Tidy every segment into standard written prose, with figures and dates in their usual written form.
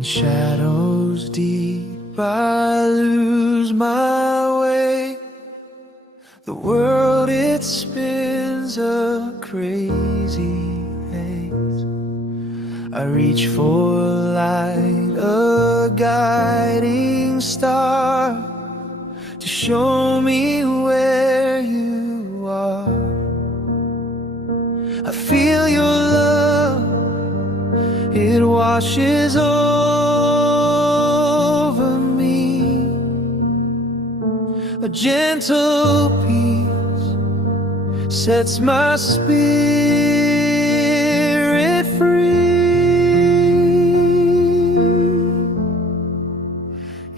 In shadows deep I lose my way. The world it spins a crazy haze. I reach for light, a guiding star, to show me where you are. I feel your love, it washes over me. A gentle peace sets my spirit free.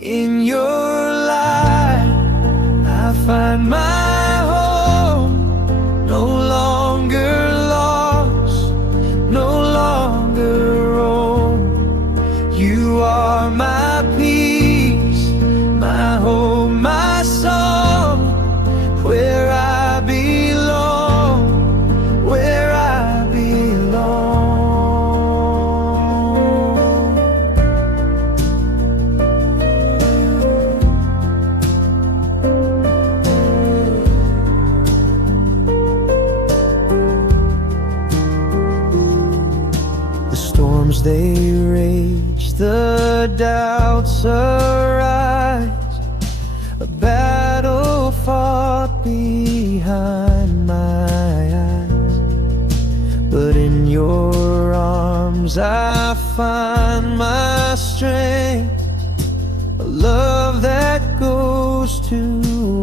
In your light I find my home, no longer lost, no longer roam. You are my peace, my hope, my song, where I belong, where I belong. The storms they rage, the doubts arise, a battle fought behind my eyes. But in your arms I find my strength, a love that goes to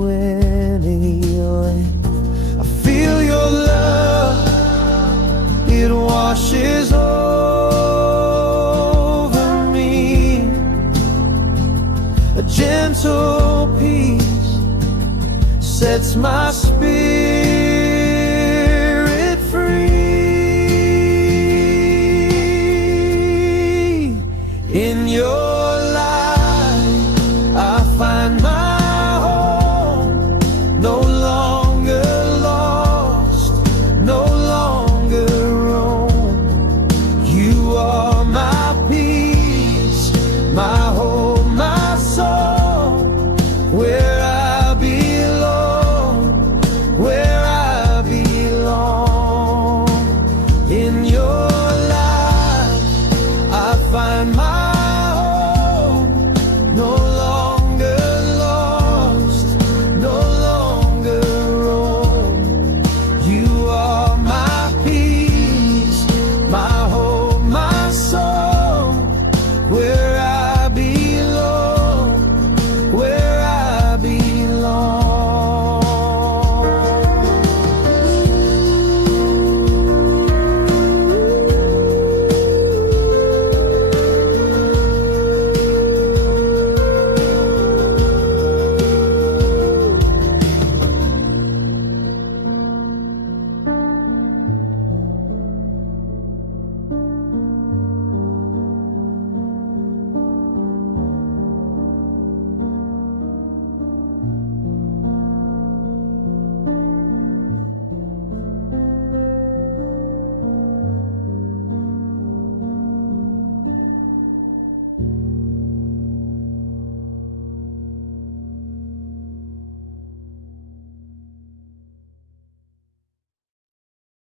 any length. I feel your love, it washes over me. A gentle peace sets my spirit free. In your light I find my home, no longer lost, no longer roam. You are my peace, my hope, my soul, where I belong, where I belong. In your light I find my